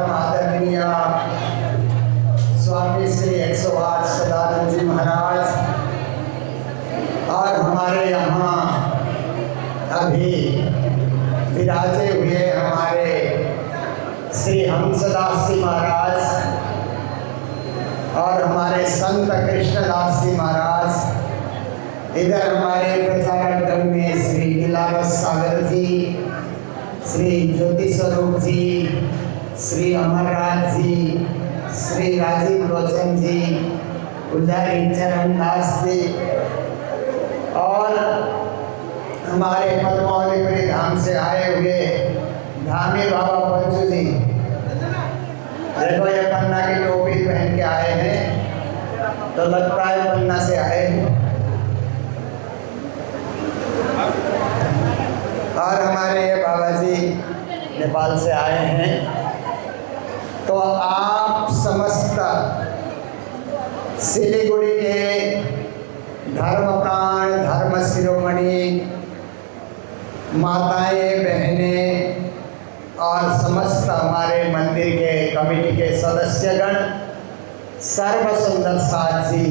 परम आदरणीय स्वामी श्री 108 सदानंद जी महाराज और हमारे यहाँ अभी विराजे हुए हमारे श्री हंसदास जी महाराज और हमारे संत कृष्णदास जी महाराज, इधर हमारे प्रचारक दल में श्री गिलारस सागर जी, श्री ज्योति स्वरूप जी, श्री अमरराज जी, श्री राजीव लोचन जी, उदारी चरण दास जी और हमारे पद्मावलीपुरी धाम से आए हुए धामी बाबा पंचू जी। देखो ये पन्ना की टोपी पहन के आए हैं तो लगता है पन्ना से आए हैं। और हमारे ये बाबा जी नेपाल से आए हैं। तो आप समस्त सिलीगुड़ी के धर्म प्राण, धर्म शिरोमणि, माताएं, बहनें और समस्त हमारे मंदिर के कमेटी के सदस्यगण, सर्व सुंदर साथ जी,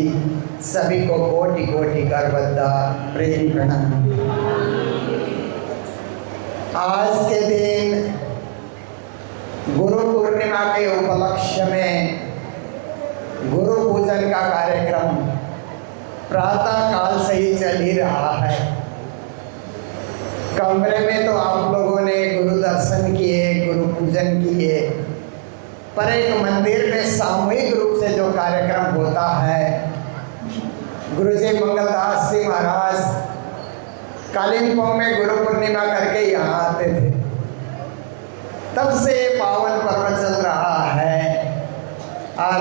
सभी को कोटि कोटि करबद्धा प्रेम प्रणाम। आज के दिन गुरु पूर्णिमा के उपलक्ष्य में गुरु पूजन का कार्यक्रम प्रातः काल से ही चल ही रहा है। कमरे में तो आप लोगों ने गुरु दर्शन किए, गुरु पूजन किए, पर एक मंदिर में सामूहिक रूप से जो कार्यक्रम होता है, गुरुजी मंगलदास जी महाराज कालिम्पोंग में गुरु पूर्णिमा करके यहाँ आते थे। तब से पावन पर्व चल रहा है और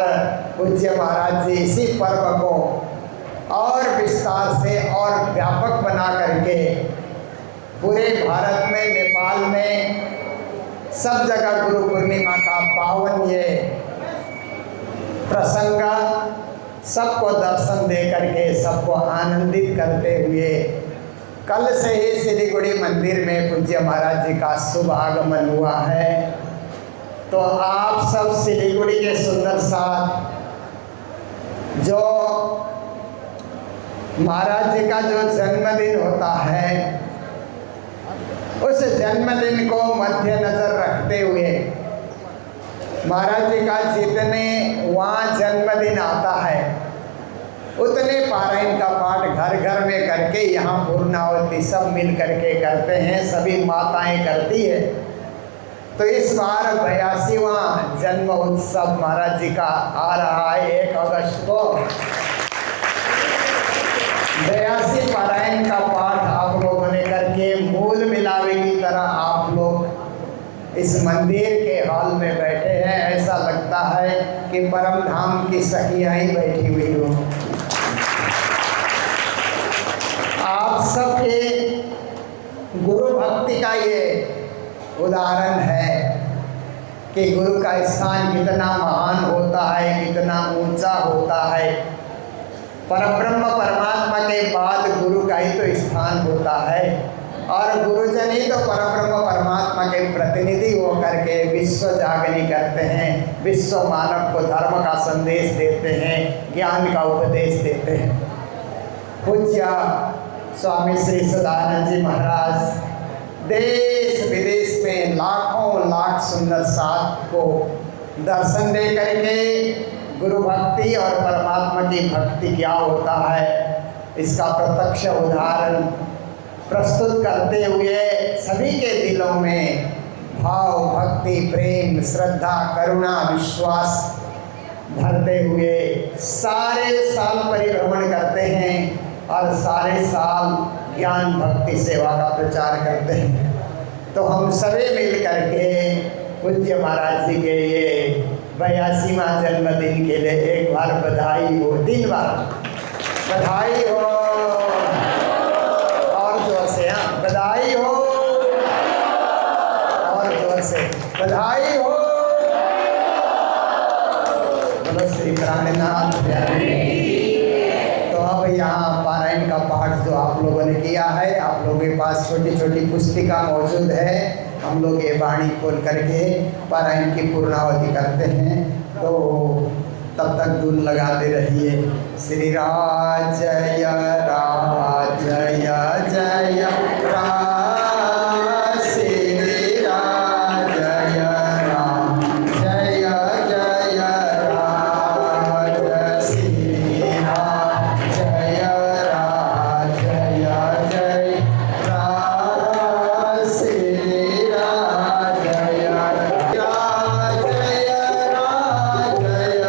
पूज्य महाराज जी इसी पर्व को और विस्तार से और व्यापक बना करके पूरे भारत में, नेपाल में सब जगह गुरु पूर्णिमा का पावन ये प्रसंग सबको दर्शन दे करके सबको आनंदित करते हुए कल से ही सिलीगुड़ी मंदिर में पूज्य महाराज जी का शुभ आगमन हुआ है। तो आप सब सिलीगुड़ी के सुंदर साथ जो महाराज जी का जो जन्मदिन होता है, उस जन्मदिन को मद्देनजर रखते हुए महाराज जी का जितने वहाँ जन्मदिन आता है उतने पारायण का पाठ घर घर में करके यहाँ पूर्णावती सब मिल करके करते हैं, सभी माताएं करती है। तो इस बार 82वां जन्म उत्सव महाराज जी का आ रहा है 1 अगस्त को। 82 पारायण का पाठ आप लोगों ने करके मूल मिलावे की तरह आप लोग इस मंदिर के हॉल में बैठे हैं। ऐसा लगता है कि परम धाम की सखियाँ ही बैठी हुई हो। आप सबके गुरु भक्ति का ये उदाहरण है कि गुरु का स्थान कितना महान होता है, कितना ऊंचा होता है। परब्रह्म परमात्मा के बाद गुरु का ही तो स्थान होता है और गुरुजन ही तो परब्रह्म परमात्मा के प्रतिनिधि होकर के विश्व जागनी करते हैं, विश्व मानव को धर्म का संदेश देते हैं, ज्ञान का उपदेश देते हैं। पूज्य स्वामी श्री सदानंद जी महाराज देश विदेश में लाखों लाख सुंदर साथ को दर्शन दे करके गुरु भक्ति और परमात्मा की भक्ति क्या होता है इसका प्रत्यक्ष उदाहरण प्रस्तुत करते हुए सभी के दिलों में भाव, भक्ति, प्रेम, श्रद्धा, करुणा, विश्वास भरते हुए सारे साल परिभ्रमण करते हैं और सारे साल ज्ञान भक्ति सेवा का प्रचार करते हैं। तो हम सभी मिल करके पूज्य महाराज जी के ये 82वां जन्मदिन के लिए एक बार बधाई हो, 3 बार बधाई हो और जोर से, हाँ बधाई हो और जोर से बधाई हो। बोलो श्री प्राणनाथ प्यारे। तो अब यहाँ पारायण का पाठ जो आप लोगों ने किया है। आप लोगों के पास छोटी छोटी पुस्तिका मौजूद है। हम लोग ये वाणी खोल करके पारायण की पूर्णावधि करते हैं, तो तब तक धुन लगाते रहिए। श्री राज जय राज जय जय राज, श्री राज जय राज जय जय राज, श्री राज जय राज जय जय राज, श्री राज जय राज जय राज जय जय राज,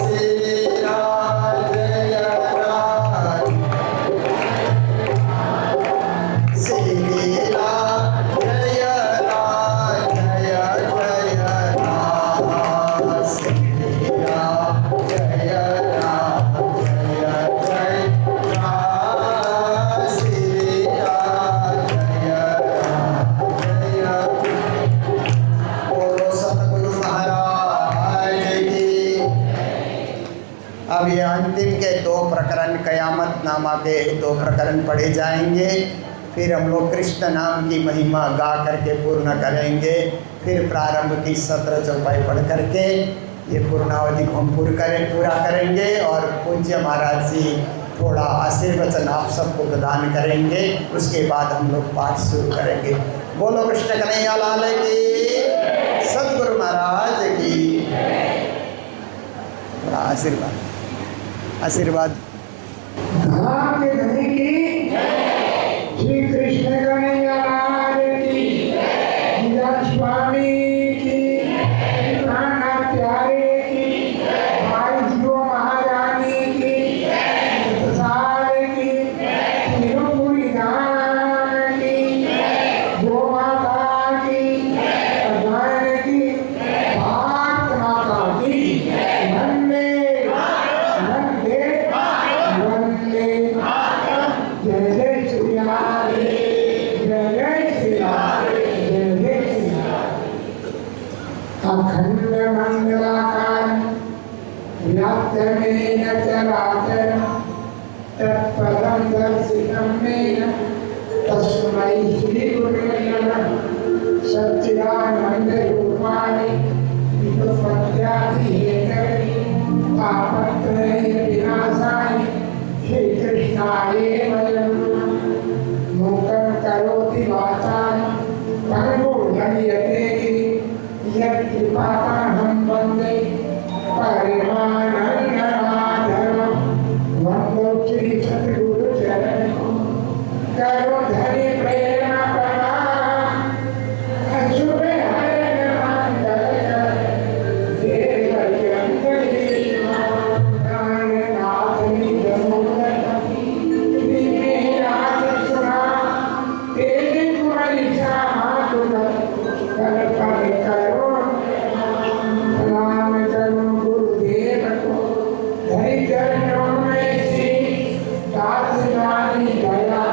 श्री राज जय राज, श्री राज जय राज जय जय राज, श्री राज जय राज जय जय राज, श्री राज जय राज जय। बोलो सतगुरु महाराज की। अब ये अंतिम के 2 प्रकरण कयामत नामा के 2 प्रकरण पढ़े जाएंगे। फिर हम लोग कृष्ण नाम की महिमा गा करके पूर्ण करेंगे। फिर प्रारंभ की 17 चौपाई पढ़ करके ये पूर्णावधि को हम पूरा करेंगे। और पूज्य महाराज जी थोड़ा आशीर्वचन आप सबको प्रदान करेंगे। उसके बाद हम लोग पाठ शुरू करेंगे। बोलो कृष्ण कन्हैया लाल की, सतगुरु महाराज की। थोड़ा आशीर्वाद धाम के धनी की, श्री कृष्ण कन्हैया लाल की, गीता स्वामी की, प्राणनाथ प्यारे की, भाई जीव महारानी की, प्रसाद की, तिरुपुरी धाम की, गो माता की, भगवान की, भारत माता की, वंदे वंदे वंदे। जय जय श्री राम, जय जय श्री राम, जय जय श्री राम। अखंड मंडलाकारं व्याप्तमेन चराचरं तत्पदं दर्शितं मेन तस्मै श्री गुरुवे नमः। सच्चिदानन्दरूपाय विष्णुपत्यादि हेतवे तापत्रय विनाशाय श्रीकृष्णाय वयं नमः। मूकं करोति वाचालं पङ्गुं लङ्घयते गिरिं यत्कृपातमहं वन्दे परमानन्दमाधवं। वन्दे श्री सद्गुरुचरणं करो धरि प्रेम प्रणाम। अशुभ हरण मंगल कर देव जंगली प्राणनाथ निजमोदर श्री मेराज सुना तेरे कुमारी श्यामा तुगर कर कर करो प्रणाम करो गुरुदेव को धरि चरणों में श्री दासदानी दया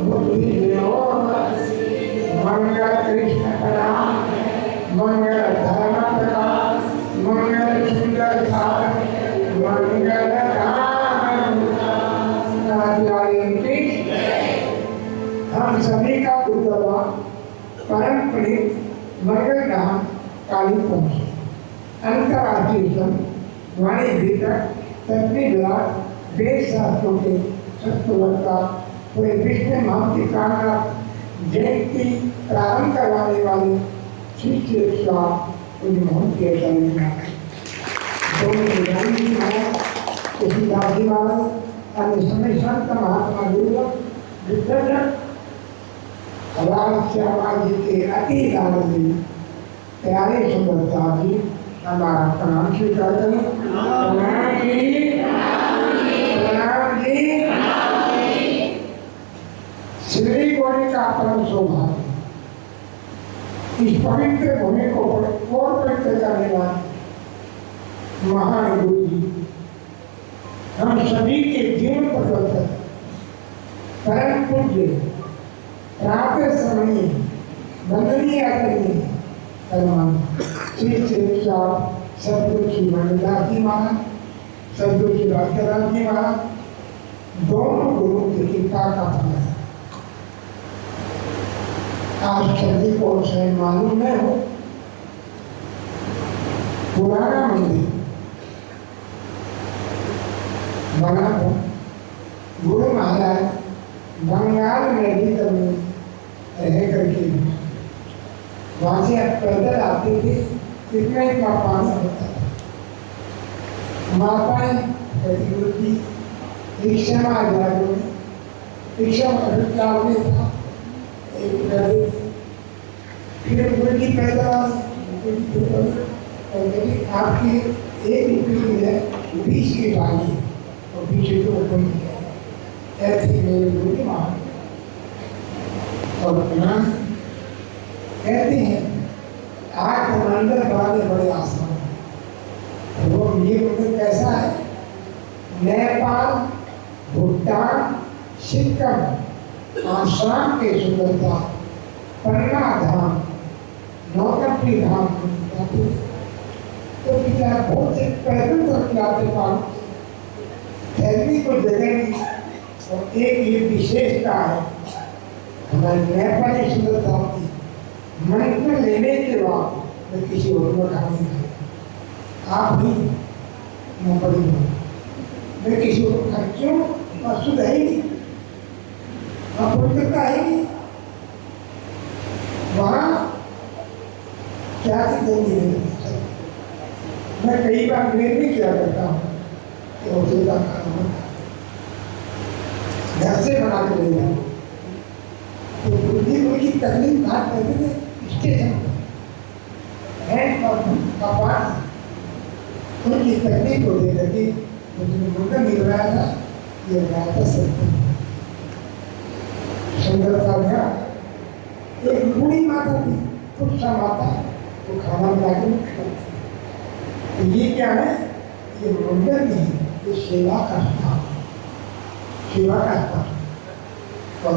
बुद्धि देव मंगल कृष्ण प्रणाम, मंगल धर्म प्रणाम, मंगल सुंदर साधन, मंगल राम। हम सभी का गुरुद्वारा परम प्रीत मंगल धाम काली पहुंचे। अंतर्राष्ट्रीय संत वाणी भीतर तत्वी विलास वेद शास्त्रों के सत्वता पूरे विश्व महान की कामना जयंती प्रारंभ करवाने वाले श्री मोहन के तुलसीदास महाराज अन्य समय संत महात्मा दुर्लभ राज श्यामा जी के अति लाडली प्यारे सुंदरता जी हमारा प्रणाम स्वीकार करें। प्रणाम जी, प्रणाम जी। श्री गौरी का परम सौभाग्य इस पवित्र भूमि को और पवित्र करने वाले महान गुरु जी, हम सभी के जीवन परिवर्तन परम पूज्य प्रातः समय वंदनीय आदरणीय परम श्री श्री सदगुरु श्री मणिदास जी महाराज, सदगुरु श्री भक्तराज जी महाराज, दोनों गुरु की कृपा का फल है। आज सभी को शायद मालूम नहीं हो, पुराना मंदिर बना था। गुरु महाराज बंगाल में भी कभी रह करके वहाँ से पैदल आते थे, इतना ही पानी होता था। माताएं कभी रिक्शा में आ जाए, रिक्शा में डालने था फिर गुरुजी पैदल आपकी एक रुपये में 20 की डाली और 20 रुपये ऊपर ऐसे मेरे गुरु महाराज और कहते हैं आठ मंदिर बनाने बड़े आसान है। वो ये मंदिर कैसा है? नेपाल, भूटान, सिक्किम, आसाम के सुंदरता, पन्ना धाम, नौकटी धाम तो पिता बहुत से पैदल तक जाते पाल फैमिली को जगह नहीं। और एक ये विशेषता है हमारे नेपाली सुंदरता की, मन को लेने के बाद मैं किसी और को खा नहीं खाया। आप भी नेपाली हो, मैं किसी और को खा क्यों? मकसूद है ही नहीं, अपवित्रता है ही। वहाँ क्या गंदी नहीं। मैं कई बार ग्रेड भी किया करता हूँ कि होटल का खाना घर से बना के ले जाओ। तो उनकी तकलीफ कहाँ करते थे? स्टेशन पर हैंड पंप का पानी उनकी तकलीफ को दे करके मुद्दा मिल रहा था, ये रहा था सत्य सुंदरता गया। एक बूढ़ी माता थी, पुरुषा माता, तो खाना बना के तो ये क्या है? ये मंदिर नहीं, ये सेवा का स्थान, सेवा का स्थान। और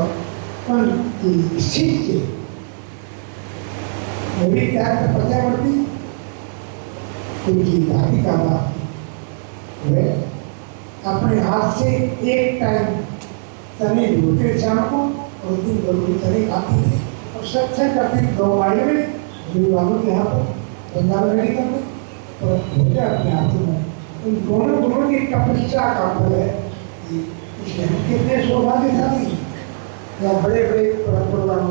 उनकी शिष्य मेरी क्या तपस्या बढ़ती, उनकी दादी का बात वे अपने हाथ से एक टाइम तने धोते शाम को और दिन भर भी तने खाती थे और सत्संग करते 2 माइल में गुरुवारों के यहाँ पर बंगाल में करते और भोजे अपने हाथों में। उन दोनों गुरुओं की तपस्या का फल है। इसलिए हम कितने सौभाग्यशाली हैं। या बड़े बड़े प्रोग्राम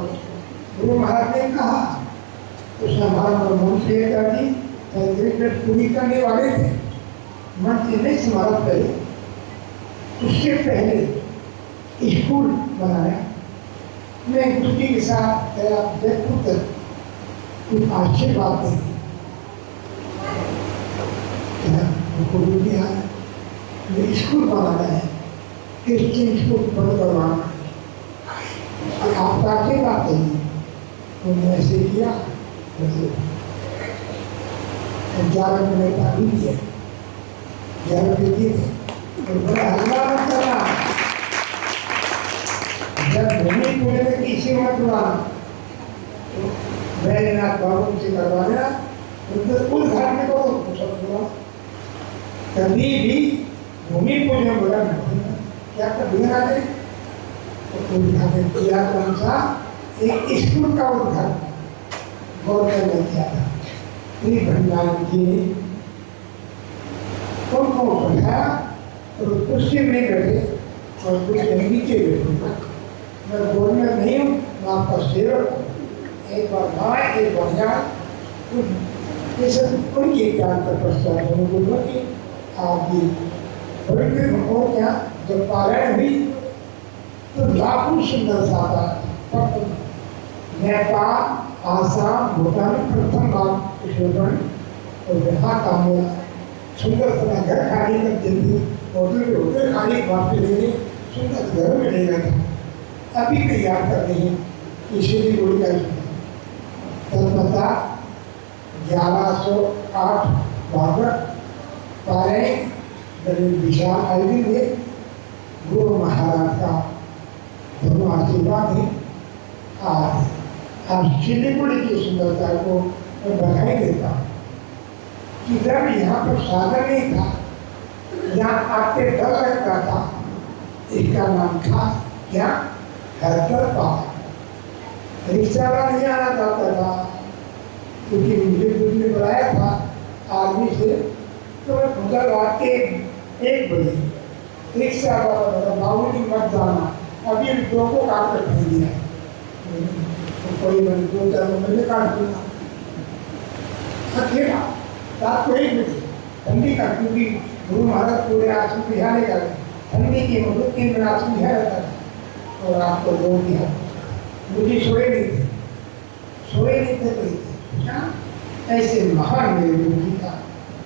गुरु महाराज ने कहा, उस हमारा मन प्रियता की रिक्वेस्ट पूरी करने वाले थे, मन से नहीं समाप्त करे। उससे पहले स्कूल बनाया। मैं गुरुजी के साथ गया, जयपुर तक कुछ आशीर्वाद देंगे। गुरुजी आया, स्कूल बनाना है, क्रिश्चियन स्कूल बंद करवाना है, आप आशीर्वाद देंगे। उन्होंने ऐसे किया, 11 मिनट अभी दिए, 11 पे दिए तो बड़ा हल्ला मत करना। जब भूमि पूरे में किसी मत बुलाना तो बैजनाथ बाबू से करवा देना, उनको उस घर में को सब बुला। कभी भी भूमि पूजन में बुला क्या कभी ना दे तो उद्घाटन किया। कौन सा? एक स्कूल का उद्घाटन गवर्नमेंट ने किया था। श्री भंडारी जी ने उनको बैठाया और कुर्सी में बैठे और कुछ नीचे बैठूंगा। मैं गवर्नर नहीं हूँ, मैं आपका सेवक हूँ। एक बार गाय, एक बार जाए, ये सब उनकी ज्ञान का प्रस्ताव है। गुरुओं की आपकी पवित्र हो क्या जब पारायण हुई तो लाखों सुंदर साता नेपाल, आसाम, भूटान में प्रथम बार ईश्वर और यहाँ का मेरा सुंदर अपना घर खाली कर देती, होटल खाली वापस लेने सुंदर घर मिलेगा था। अभी तैयार कर रही है इसीलिए गुरु का तत्पता 1108 भागवत पारायण बड़े विशाल आयोजन है। गुरु महाराज का दोनों आशीर्वाद है। आज सिलीगुड़ी की सुंदरता को मैं बधाई देता हूँ कि जब यहाँ पर साधन नहीं था, यहाँ आके डर लगता था, इसका नाम था क्या, हेक्टर पावर। रिक्शा नहीं आना चाहता था क्योंकि मुझे दूसरे बुलाया था आदमी से, तो मैं पूछा रात के 1 बजे रिक्शा वाला बोला बाबू जी मत जाना, अभी दो को काट कर फेंक दिया है। तो कोई मैंने 2-4 महीने काट दूंगा अकेला रात को 1 बजे ठंडी का, क्योंकि गुरु महाराज पूरे आंसू बिहाने का ठंडी की मदद 3 दिन आंसू बिहा रहता था। और रात को 2 दिया मुझे सोए नहीं थे कोई क्या, ऐसे महान मेरे गुरु जी का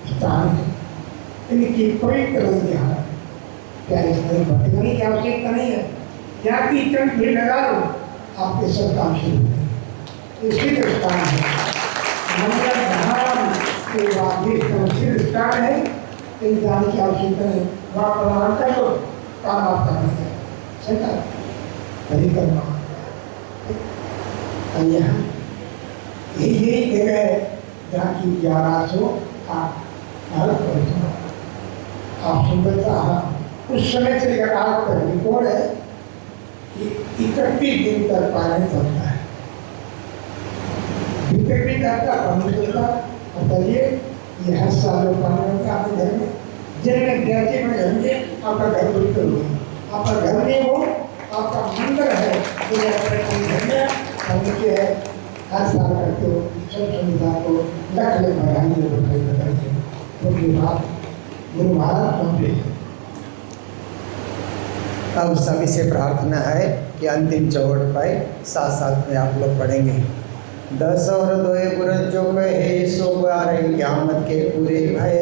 स्थान है, इनकी कोई कदम यहाँ क्या इसमें भटकने की आवश्यकता नहीं है। क्या की कम भी लगा लो आपके सब काम शुरू हो, इसी का स्थान है मंगल धाम के बाद भी सिर स्थान है, कहीं जाने की आवश्यकता नहीं, वहाँ प्रणाम कर लो काम आपका नहीं है, सही परिक्रमा। यहाँ यही जगह है जहाँ की 1108 भारत परिक्रमा आप सुंदरता उस समय से लेकर आज तक रिकॉर्ड है कि 31 दिन तक पालन चलता है। भी करता पानी चलता और करिए ये हर साल लोग पानी होता है आपके घर में, जिनमें जैसे में घर में आपका घर पवित्र हो गया, आपका घर में हो आपका मंदिर है जो घर में नीचे है, हर साल करते हो सब संविधान को लख लख बढ़ाएंगे बताइए। तो ये बात गुरु महाराज समझे। अब सभी से प्रार्थना है कि अंतिम चौड़ पाए साथ साथ में आप लोग पढ़ेंगे। 10 और 2 पुरज जो कहे सो 12 क़यामत के पूरे भय,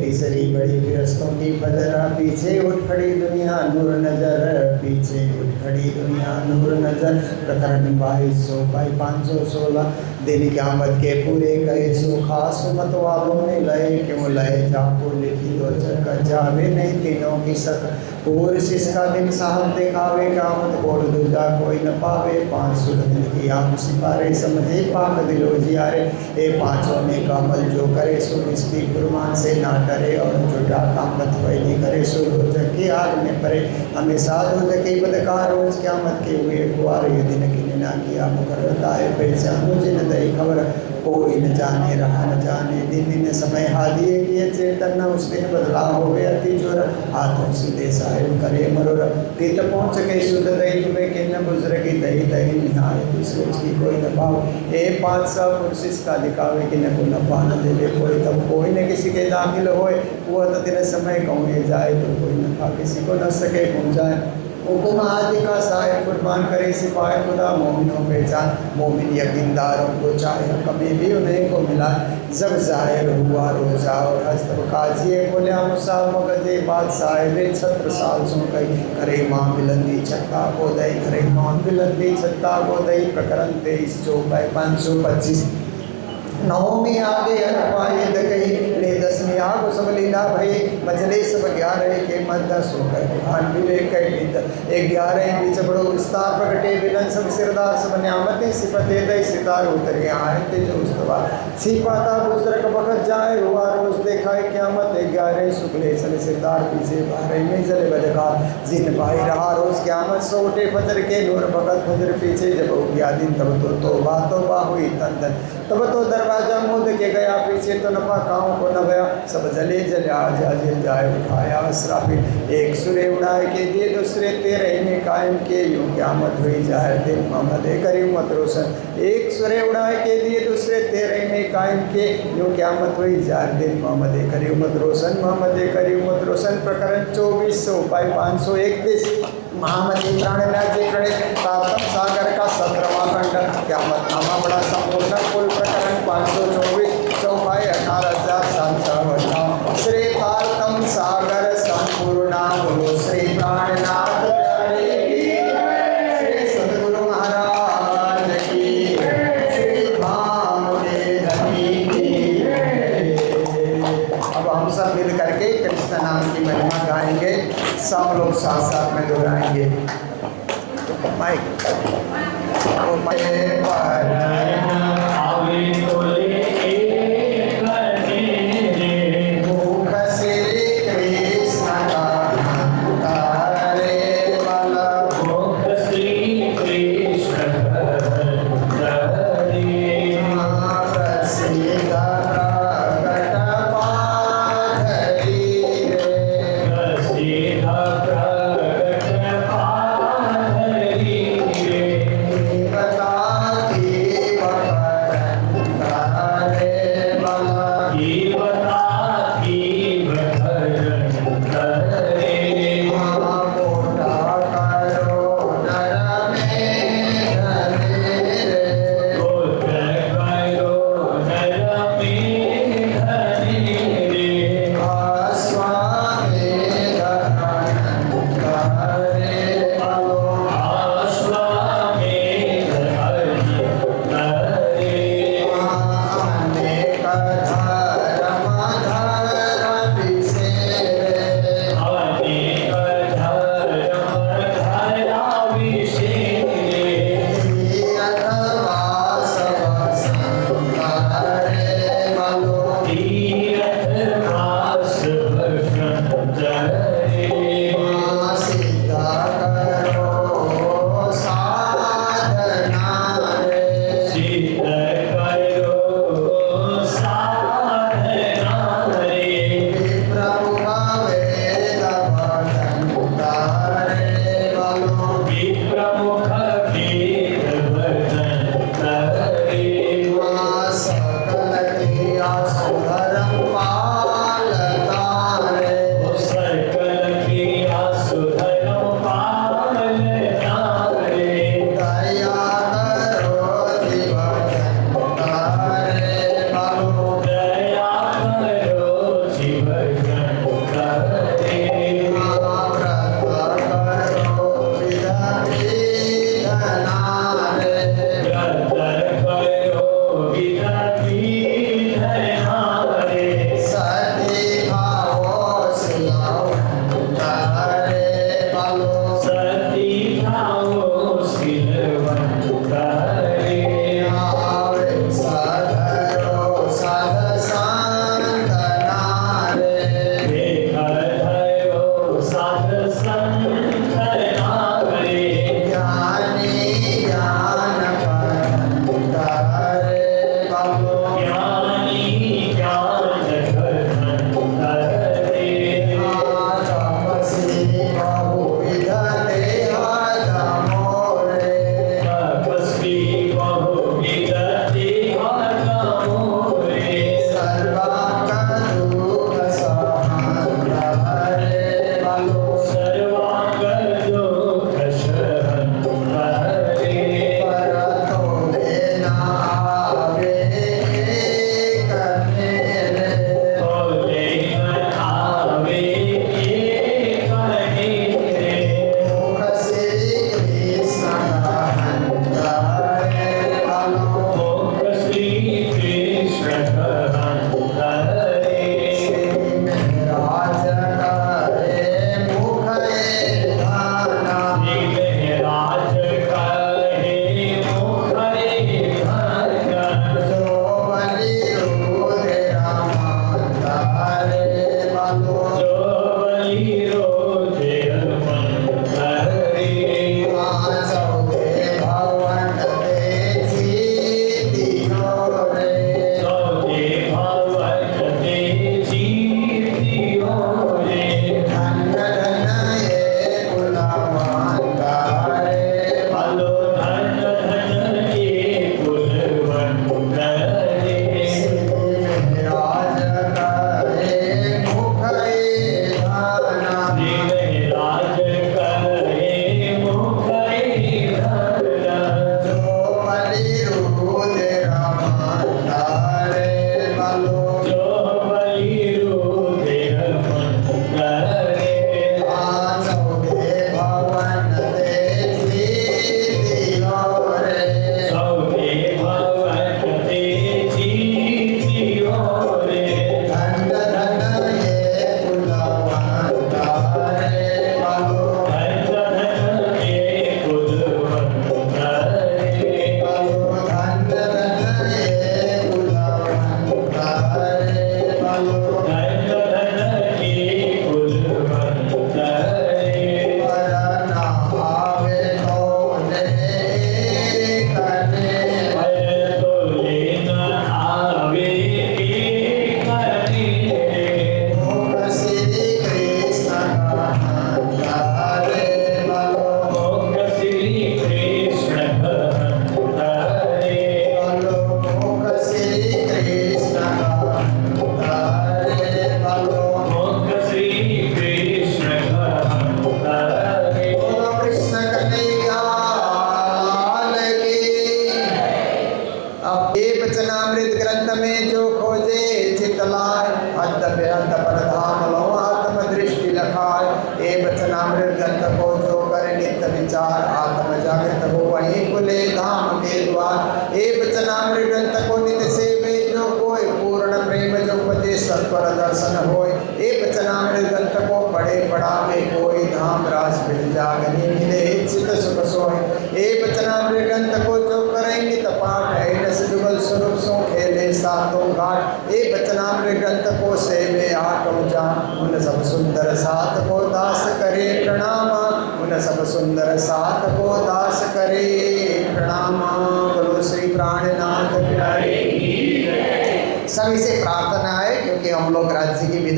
तीसरी बड़ी फिरस्तों की फजर, पीछे उठ खड़ी दुनिया नूर नजर, पीछे उठ खड़ी दुनिया नूर नजर। प्रकरण 22/516 दिन क़यामत के पूरे कहे सो खास मत वालों ने लय, क्यों लय जाको लिखी दो चक जावे नहीं तीनों की सक, पूर सिसका दिन साहब दिखावे क़यामत कोड दूजा कोई न पावे, 500 दिन की आम सिपारे समझे पाक दिलो जियारे, ए पाँचों ने कामल जो करे सो इसकी कुर्बान से ना डरे, और झूठा काम मत फैली करे सो रोज की आग में परे, हमेशा रोज की बदकार रोज क़यामत के हुए कुआर, ये दिन की ना किया मुकर्रता है पहचानो जिन दई खबर, कोई न जाने रहा न जाने दिन दिन समय हादिए किए चेतन न उस दिन बदलाव हो गया तिजोर, हाथों सीधे साहिब करे मरोर, तीत पहुँच के शुद्ध दही तुम्हें किन्न बुजुर्गी दही दही निहाय दूसरे की कोई न पाओ, ए 500 पुरुष का दिखावे कि न को नफा न देवे कोई, तब कोई न किसी के दाखिल होए वह तो दिन समय कहूँ जाए, तो कोई नफा किसी को न सके पहुँचाए, हुकुम आदि का साहिब कुर्बान करे सिपाही खुदा, मोमिनों पहचान मोमिन यकीनदारों को चाहे कभी भी उन्हें को मिला, जब जाहिर हुआ रोजा और हस्तब काजिए बोलिया मुसा मगजे बात साहिब छत्र साल सो गई, करे माँ बिलंदी छत्ता को दई, करे माँ बिलंदी छत्ता को दई। प्रकरण 23/525 नवमी आगे अनुपायद गई ले 10वीं आग सब लीला भई, मजले सब 11 के मध्य सो गए भान बिले कई 11 बीच बड़ो विस्तार प्रगटे बिलन सब सिरदार सब न्यामते सिपते दई सितार उतरे आए ते जो उस्तवा सिपाता बुजुर्ग बखत जाए हुआ रोज देखाए क़यामत, 11 शुक्ले सल सिरदार पीछे 12 में जले बदकार जिन भाई रहा रोज क़यामत, सो उठे फजर के नूर भगत फजर पीछे जब हो गया दिन, तब तो तौबा हुई तन तन, तब तो दरवाजा मुद के गया पीछे तो नफा काँव को न गया, सब जले जले आज अजिल जाए उठाया असराफिल, एक सुरे उड़ाए के दिए दूसरे 13 में कायम के, यूँ क़यामत हुई जाए दिन मोहम्मद करीम मत रोशन, एक सुरे उड़ाए के दिए दूसरे 13 में कायम के, यूँ क़यामत हुई जाए दिन मोहम्मद करीम मत रोशन, मोहम्मद करीम मत रोशन। प्रकरण 24/531 महामती प्राणनाथ जी प्रणीत सातम सागर का 17वां खंड क़यामत नामा बड़ा संपूर्ण कुल प्रकरण 524 चौपाई 18,758 श्री तारतम सागर संपूर्णा बोलो श्री प्राणनाथ प्यारे की श्री सद्गुरु महाराज की श्री भावनी की। अब हम सब मिल करके कृष्ण नाम की महिमा गाएंगे, सब लोग साथ साथ में दोहराएंगे। माइक भूख श्री कृष्ण का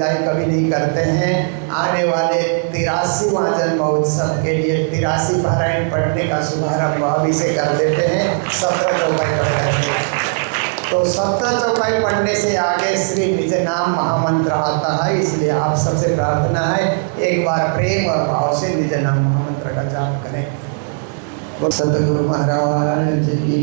विदाई कभी नहीं करते हैं। आने वाले 83वां जन्म उत्सव के लिए 83 पारायण पढ़ने का शुभारंभ अभी से कर देते हैं। 17 चौपाई पढ़ करके, तो 17 चौपाई पढ़ने से आगे श्री निज नाम महामंत्र आता है। इसलिए आप सबसे प्रार्थना है एक बार प्रेम और भाव से निज नाम महामंत्र का जाप करें। सतगुरु महाराज की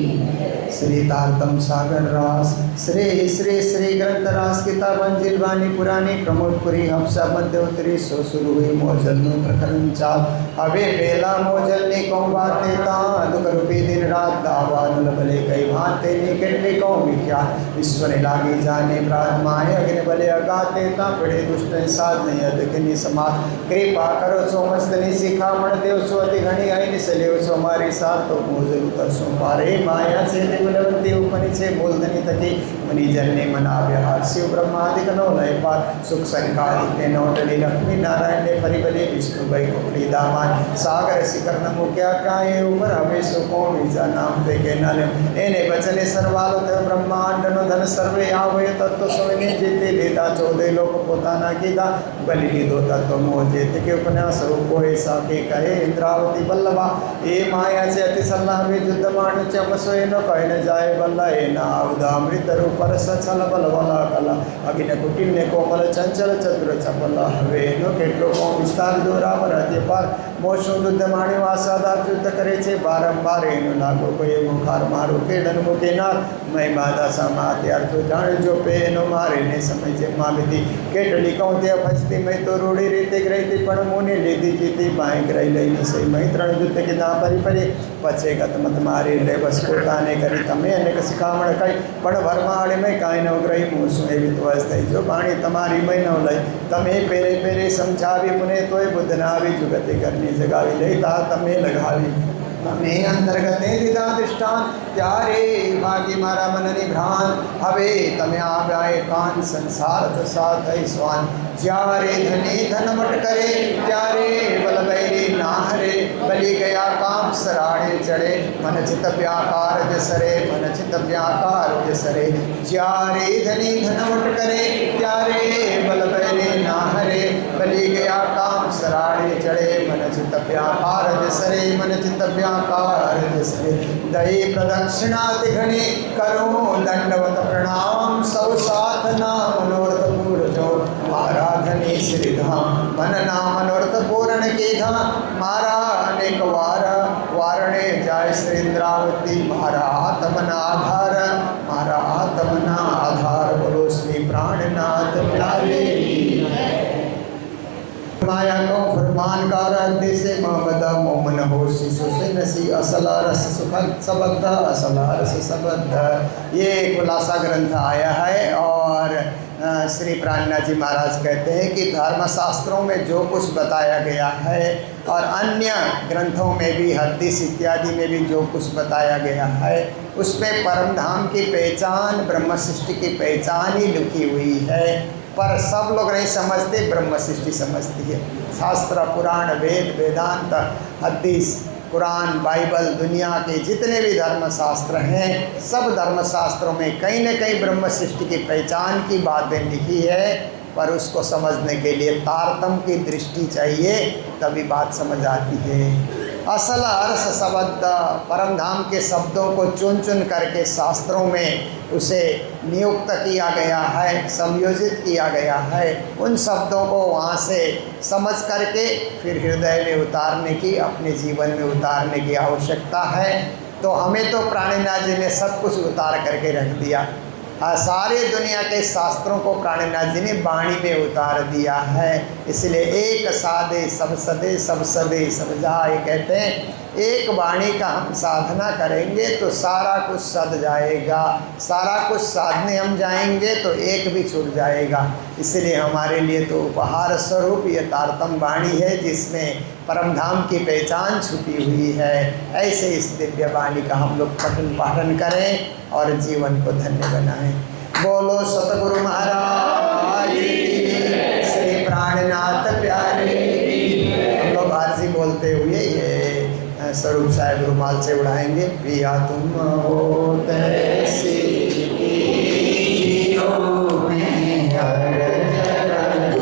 श्री तारतम सागर रास श्री श्री श्री ग्रंथ रास किताब अंजिल वाणी पुरानी प्रमोदपुरी हफ्सा मध्य उत्तरी सो शुरू हुई मोजल नु प्रकरण चाल अबे बेला मोजल ने कौ बाते ता दुख रूपी दिन रात दावा नुल भले कई भाते निकटने कौ विख्या ईश्वर लागी जाने प्रात्माए अग्नि भले अगाते ता पड़े दुष्ट साध नहीं अदखनी समाज कृपा करो सो मस्तनी सिखा मण देव सो अति घनी आई निसलेव सो मारी साथ तो मोजल तरसो पारे माया से निबलवंती उपनि से बोलधनी तकी मुनि जन ने मना व्यवहार शिव ब्रह्मादि कनो लय पार सुख संकालिक ने नौटली लक्ष्मी नारायण ने परिबली विष्णु भाई कुकड़ी दामान सागर शिखर नमो क्या काये ऊपर हमें सुखों विजा नाम ते के नले एने बचने सर्वालोक ब्रह्मांड नो धन सर्वे आवय तत्व सोने जीते लेता 14 लोक पोताना कीदा बलि लीधो तत्व मोह जेते के उपन्यास रूपो ऐसा के कहे इंद्रावती बल्लभा ए माया से अति सल्लाह में युद्ध मानु चमसोए न कहे न जाए बल्ला ए ना उदामृत रूप सचल बल वाला कला अगिन कुटिल ने कोमल चंचल चतुर चपल हवे नो केटलो को विस्तार जो राम राज्य पर मोशो युद्ध माने वासादार युद्ध करे छे बारंबार एनो लागो कोई मुखार मारो केडन मुके नार मैं मादा समात्यार तो जान जो पे एनो मारे ने समय जे माविती केटली कहूं ते फजती मैं तो रूड़ी रीते ग्रहीती पण मुनि लीधी जीती बाई ग्रही लईने सही मैं त्रण युद्ध के ना परी परी पछे गत मत मारी ले बस पोताने करी तमे अनेक शिखामण कई पण वरमाळे में काई न ग्रही मूसु एवी तो अस्थाई जो बाणी तमारी मैं न लई तमे पेरे पेरे समझावी मुने तोय बुद्ध नावी जुगते करनी जगावी लेता तमे लगावी तमे अंतर्गत दिदा दृष्टान त्यारे भागी मारा मन निभ्रान हवे तमे आव्याय कान संसार साथ है स्वान ज्यारे धनी धन मट करे त्यारे बल बैरी नाहरे बलि गया काम सराणे चढ़े मन चित व्याकार जसरे मन चित व्याकार जसरे ज्यारे धनी धन मट करे त्यारे बल बैरी नाहरे बलि गया काम सराणे चढ़े मन चित व्याकार जसरे मन चित व्याकार जसरे दही प्रदक्षिणा दिघने करो दंडवत प्रणाम सब साथ नाम मनोरथ पूर्ण जो आराधनी श्री धाम मन नाम मनोरथ पूर्ण के धाम मारा अनेक वार वारणे जाय श्री इंद्रावती मारा आत्मना आधार बोलो श्री प्राणनाथ प्यारे माया को फरमान का रद्द से मोहम्मद मोमन हो शिशु से नसी असला रस सुखद सबद्ध असला रस सबद्ध ये खुलासा ग्रंथ आया है। और श्री प्राणनाथ जी महाराज कहते हैं कि धर्मशास्त्रों में जो कुछ बताया गया है और अन्य ग्रंथों में भी हदीस इत्यादि में भी जो कुछ बताया गया है उसमें परम धाम की पहचान ब्रह्म सृष्टि की पहचान ही लिखी हुई है। पर सब लोग नहीं समझते, ब्रह्म सृष्टि समझती है। शास्त्र पुराण वेद वेदांत हदीस कुरान बाइबल दुनिया के जितने भी धर्मशास्त्र हैं सब धर्मशास्त्रों में कहीं न कहीं ब्रह्म सृष्टि की पहचान की बातें लिखी है। पर उसको समझने के लिए तारतम की दृष्टि चाहिए तभी बात समझ आती है। असल अर्थ शब्द परम धाम के शब्दों को चुन चुन करके शास्त्रों में उसे नियुक्त किया गया है, संयोजित किया गया है। उन शब्दों को वहाँ से समझ करके फिर हृदय में उतारने की, अपने जीवन में उतारने की आवश्यकता है। तो हमें तो प्राणीनाथ जी ने सब कुछ उतार करके रख दिया। सारे दुनिया के शास्त्रों को प्राणीनाथ जी ने वाणी में उतार दिया है। इसलिए एक साधे सब सदे सब सदे सब जाए कहते हैं। एक वाणी का हम साधना करेंगे तो सारा कुछ सद जाएगा, सारा कुछ साधने हम जाएंगे तो एक भी छूट जाएगा। इसलिए हमारे लिए तो उपहार स्वरूप ये तारतम वाणी है जिसमें परम धाम की पहचान छुपी हुई है। ऐसे इस दिव्य वाणी का हम लोग पठन पाठन करें और जीवन को धन्य बनाएं। बोलो सतगुरु महाराज की, श्री प्राणनाथ प्यारे। हम लोग आरती बोलते हुए ये स्वरूप साहिब रुमाल से उड़ाएंगे। पिया तुम हो तैसी जियो में हर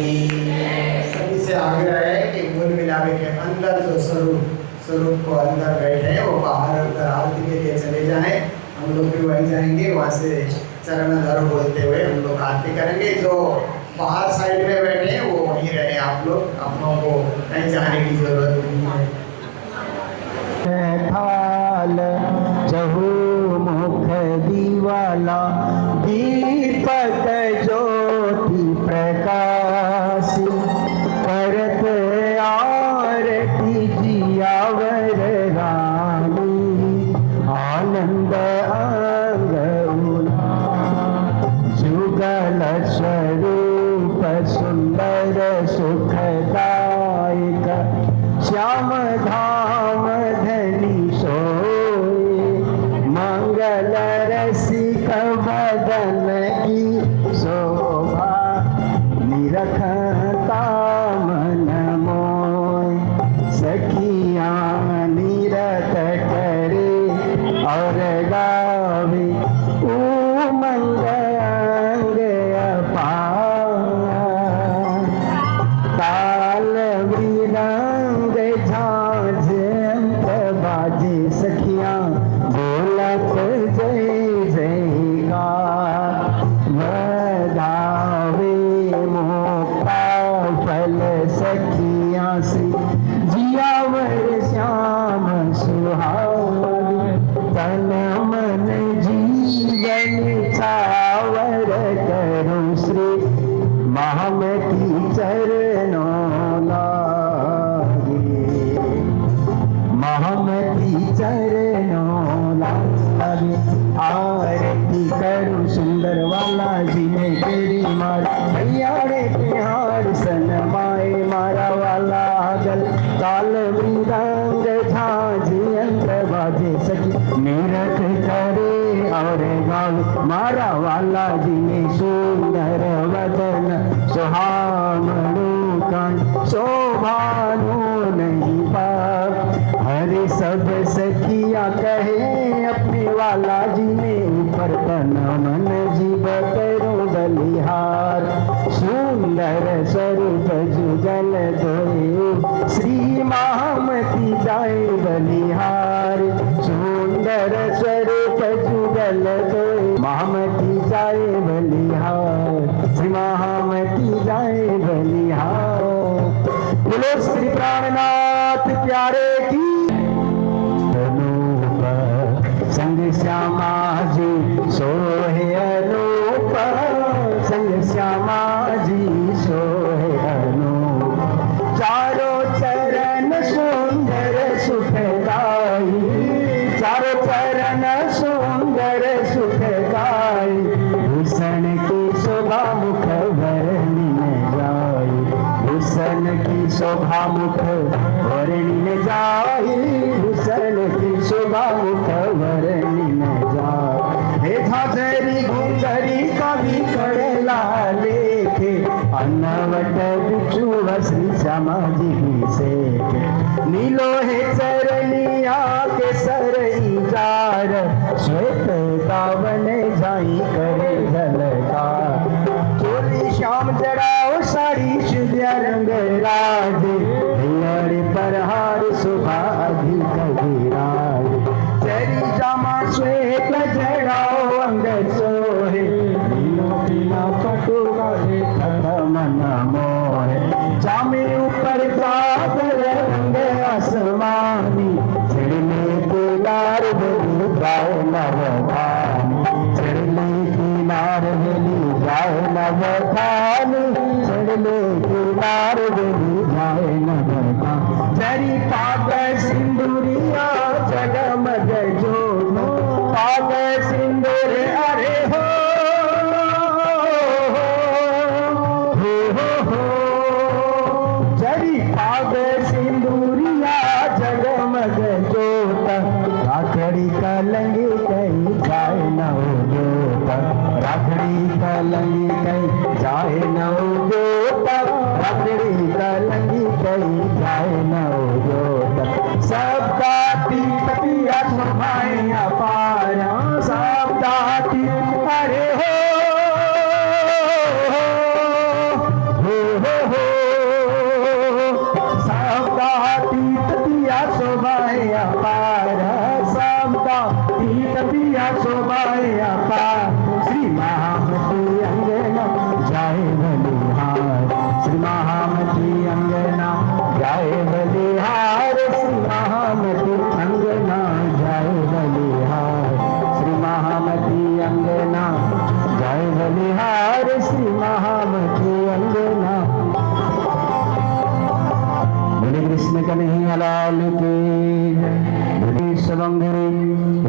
सभी से आग्रह है कि मूल मिलावे के अंदर जो स्वरूप को अंदर बैठे हैं वो बाहर अंदर आरती के लिए चले जाएं। हम लोग भी वहीं जाएंगे, वहाँ से चरण धर बोलते हुए हम लोग आरती करेंगे। जो बाहर साइड में बैठे हैं वो वहीं रहे, आप लोग अपनों को कहीं जाने की जरूरत नहीं है। थाल चहु मुख दीवाला दीपक ज्योति प्रकाश करत आरती जियावर रानी आनंद अंग जुगल स्वरूप सुंदर सुखदायक श्याम धाम धनी सोए मंगल रसिक बदन की शोभा निरखता मन मोय सखियाँ निरत करे और गावे उमंग अंग अपार ताल मृदंग झांझ बाजे सखियाँ बोलत जय जयकार बधावे मोक्ता फल सखियाँ से जियावर श्याम सुहावन तन मन जीवन छावर करो श्री महामती चरणों लागे महामती चरणों लागे आरती करो सुंदर वाला जी ने तेरी मार हरियाणे बिहार सन माए मारा वाला गल ताल मृदंग झांझ यंत्र बाजे सखी निरख करे और गाँव मारा वाला जी ने सुंदर वदन सुहावणु कान शोभानु नहीं पार। हरे सब सखिया कहे अपने वाला जी में ऊपर तन मन जीव करो बलिहार। सुंदर स्वरूप जुगल धोए श्री महामती जाए बलिहार। सुंदर स्वरूप जुगल धोए महामती जाए बलिहार। श्री महामती जाए बलिहार। बोलो श्री प्राणनाथ प्यारे की। संग श्यामा जी सोहे अनूप, संग श्यामा जी सोहे अनूप। चारों चरण सुंदर सुखदाई, चारों चरण सुंदर सुखदाई। भूषण की शोभा मुख वर्णि न जाई, भूषण की शोभा मुख वर्णि न जाई, भूषण की शोभा मुख वर्णि न जाई। हे झांझरी घुंघरी कवि कड़ला लेखे, अन्नवट बिच्छू श्री श्यामा जी से। नीलो है चरनिया के सरई जार, श्वेत दावन जाई करे झलकार। चोली श्याम जड़ाओ साड़ी शुद्ध रंग राज, हरिहर परहार शोभा अधिक विराज। चरी जामा श्वेत जड़ाओ अंग सोहे, नीलो पीला पटु गाले मन मोहे। जामे ऊपर चादर रंग आसमानी, चढ़ने किनार बेली जाए नवधानी, चढ़ने किनार बेली जाए नवधानी, चढ़ने किनार बेली जाए नवधानी। चरी पाग सिंदूरिया जगमग जोनो, पाग सिंदूर अरे हो चरी पाग सिंदूरिया जगमग जोत। राखड़ी कलंगी कहीं जाए न जोत, राखड़ी कलंगी कहीं जाए न जोत, राखड़ी कलंगी कहीं जाए न जोत। सब दाती पतिया शोभाएं अपारा, सब दाती अरे हो शोभाएं अपार, सबका तीतिया शोभाएं अपार। श्री महामती अंगना जाए बलिहार, श्री महामती अंगना जाए बलिहार, श्री महामती अंगना जाए बलिहार, श्री महामती अंगना जाए बलिहार, श्री महामती अंगना। बोले कृष्ण कन्हैया लाल की जय। सवंगरी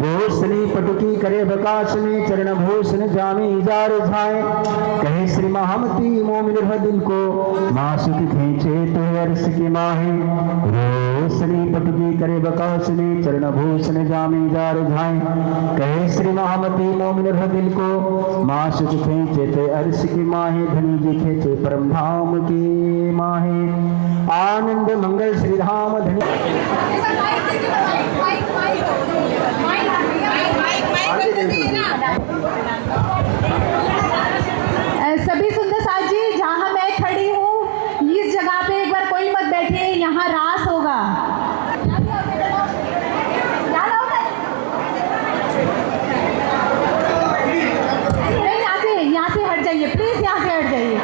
रोशनी पटुकी करे बकाश में, चरण भूषण जामी जार झाए। कहे श्री महामती मोमिन दिल को, माँ सुख खींचे तो अर्श की माहे। रोशनी पटुकी करे बकाश में, चरण भूषण जामी जार झाए। कहे श्री महामती मोमिन दिल को, माँ सुख खींचे तो अर्श की माहे। धनी जी खेचे परम धाम की माहे। आनंद मंगल श्री धाम धनी। सभी सुंदर साथ जी, जहाँ मैं खड़ी हूँ इस जगह पे एक बार कोई मत बैठे, यहाँ रास होगा। नहीं, यहाँ से हट जाइए प्लीज, यहाँ से हट जाइए।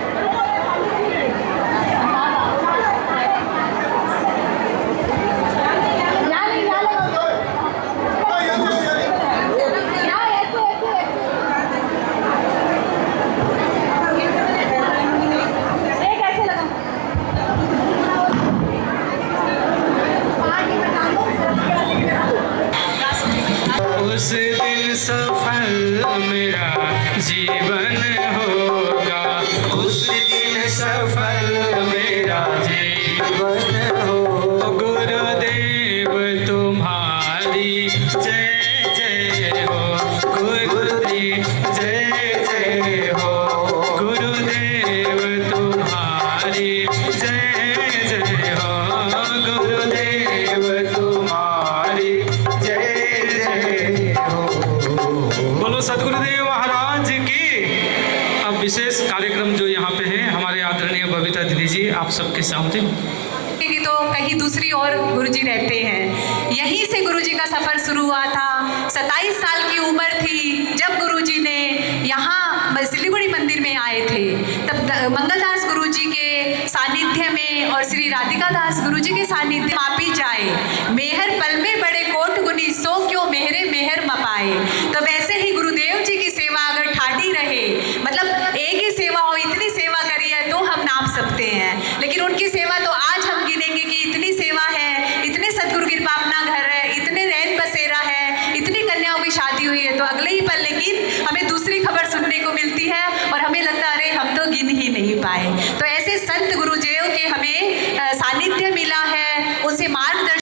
उस दिन सफल मेरा जीवन होगा, उस विशेष कार्यक्रम जो यहाँ पे है, हमारे आदरणीय बबीता दीदी जी आप सबके सामने। कि तो कहीं दूसरी ओर गुरुजी रहते हैं। यहीं से गुरुजी का सफ़र शुरू हुआ था। 27 साल की उम्र थी जब गुरुजी ने यहाँ सिलीगुड़ी मंदिर में आए थे। तब मंगलदास गुरुजी के सानिध्य में और श्री राधिका दास गुरुजी के सानिध्य मापी जाए। मेहर पल में बड़े कोट गुनी, सो क्यों मेहरे मेहर मपाए। तो वैसे ही गुरुदेव जी की सेवा अगर ठाटी रहे, मतलब एक ही सेवा हो, इतनी सेवा करी है तो हम नाप सकते हैं। लेकिन उनकी सेवा तो आज हम गिनेंगे कि इतनी सेवा है, इतने सदगुरु कृपा अपना घर है, इतने रैन बसेरा है, इतनी कन्याओं की शादी हुई है। तो अगले ही पल लेकिन हमें दूसरी खबर सुनने को मिलती है और हमें लगता है अरे हम तो गिन ही नहीं पाए। तो ऐसे संत गुरुदेव के हमें सानिध्य मिला है, उनसे मार्गदर्शन।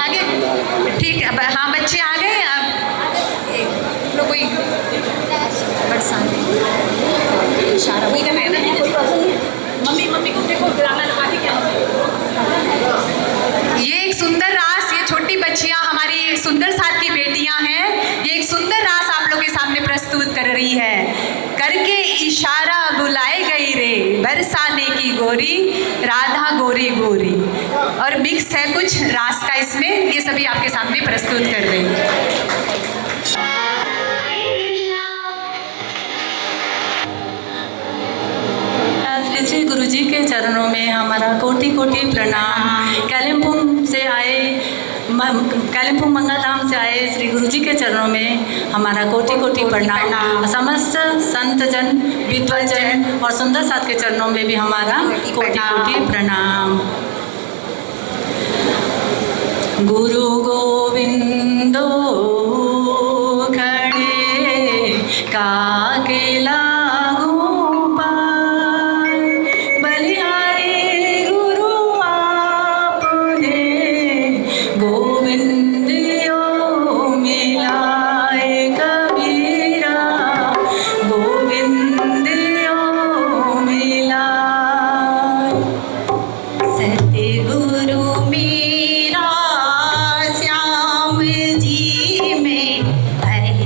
आगे ठीक है, हाँ बच्चे आ गए। अब लोग कोई इशारा वही कर रहे हैं ना, मम्मी को देखो आगे क्या। ये एक सुंदर रास, ये छोटी बच्चियां हमारी सुंदर साथ की बेटियां हैं। ये एक सुंदर रास आप लोग के सामने प्रस्तुत कर रही है। करके इशारा बुलाए गई रे बरसाने की गोरी, राधा गोरी गोरी। और मिक्स है कुछ रास का इसमें, ये सभी आपके सामने प्रस्तुत कर रही है। श्री गुरु जी के चरणों में हमारा कोटि कोटि प्रणाम। कालिम्पोंग से आए, कालिम्पोंग मंगलधाम से आए श्री गुरु जी के चरणों में हमारा कोटि कोटि प्रणाम। समस्त संतजन, विद्वजन और सुंदर साथ के चरणों में भी हमारा कोटि कोटि प्रणाम। गुरु गोविंदो खड़े काके श्याम जी में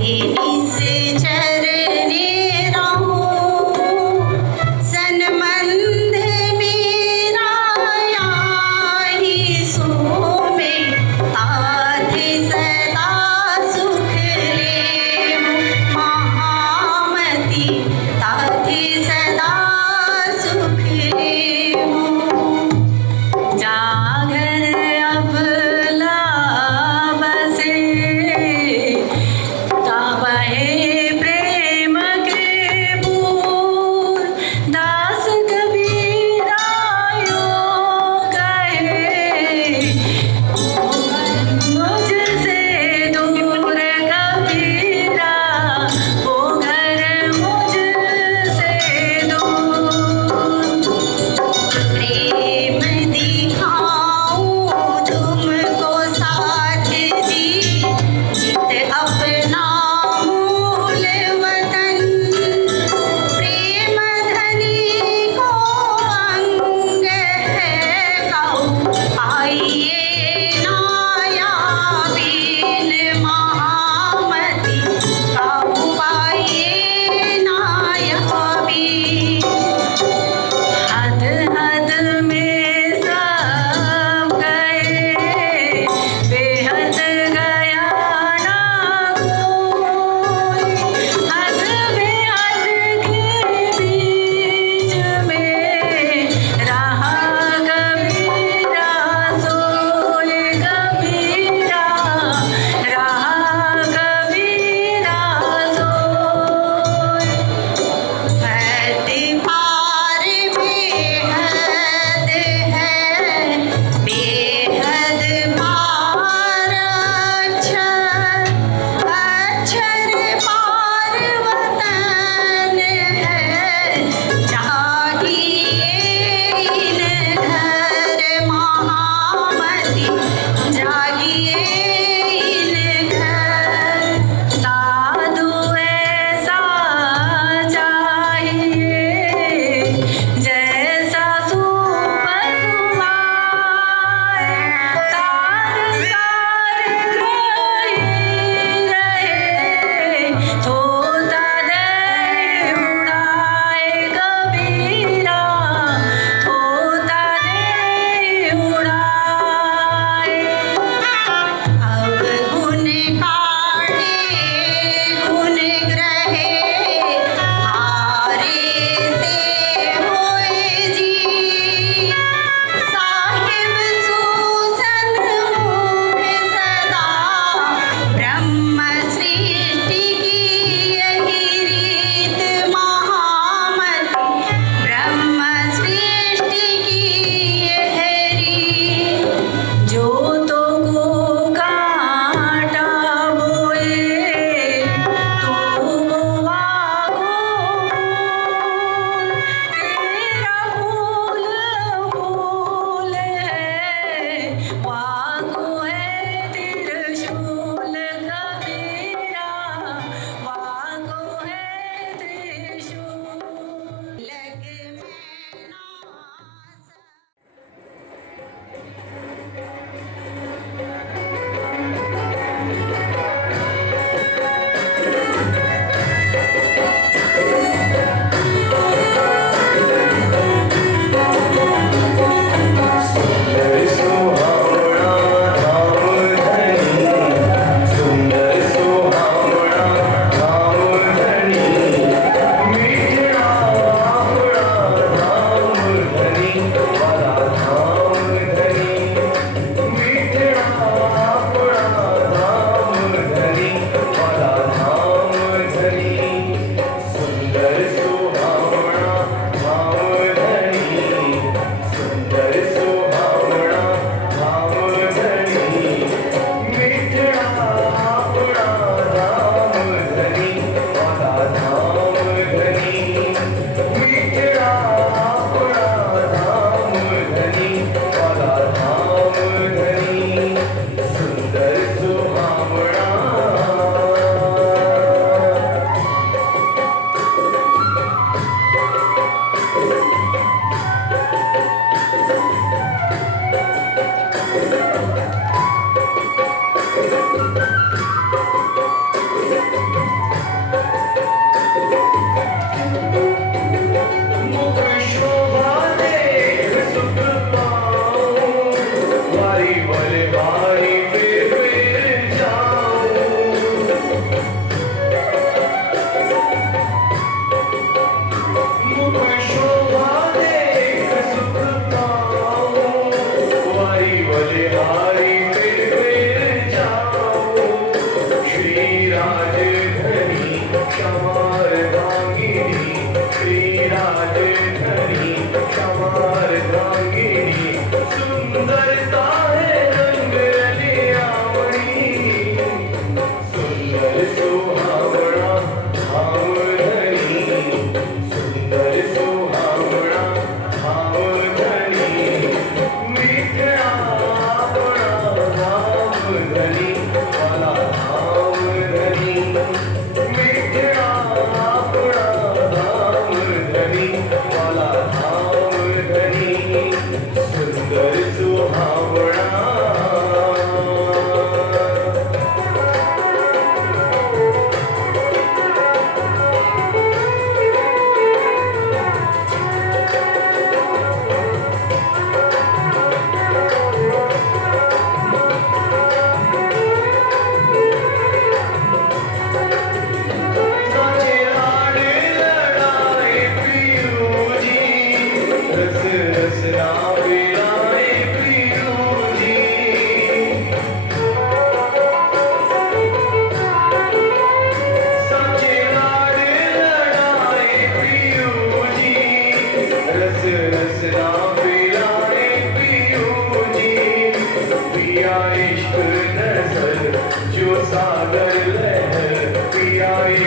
इस चरण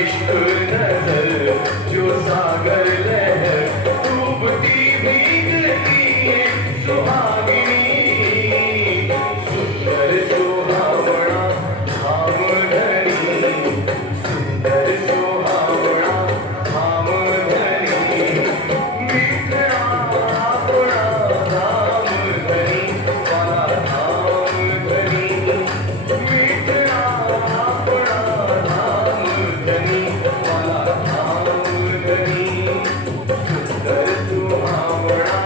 इश्क नजर जो सागर लहर डूबती भीगती है सुहागिनी सुंदर सुहावना धाम धनी सुंदर सुहावना धाम धनी मिठड़ा अपना धाम धनी वाला धाम धनी मिठड़ा अपना धाम धनी वाला धाम धनी सुंदर सुहावना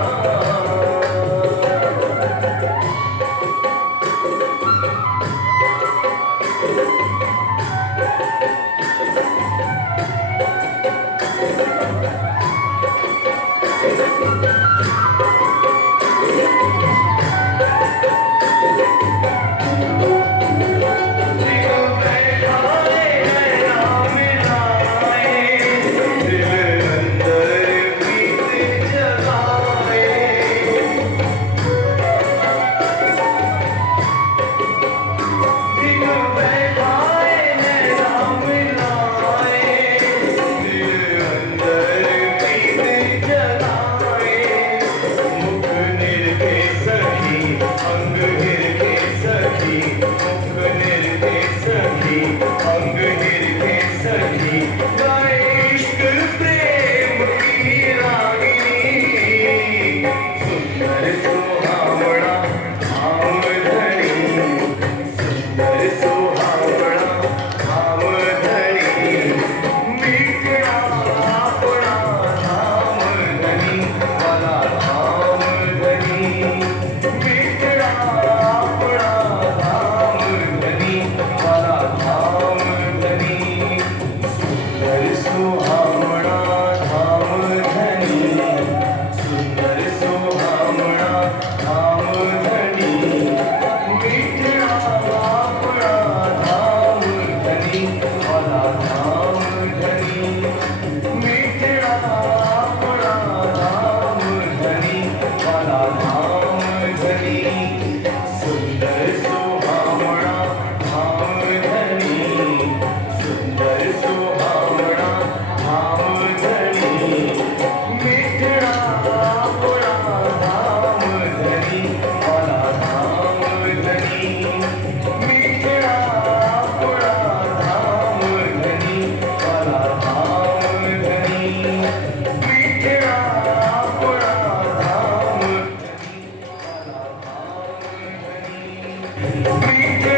Meet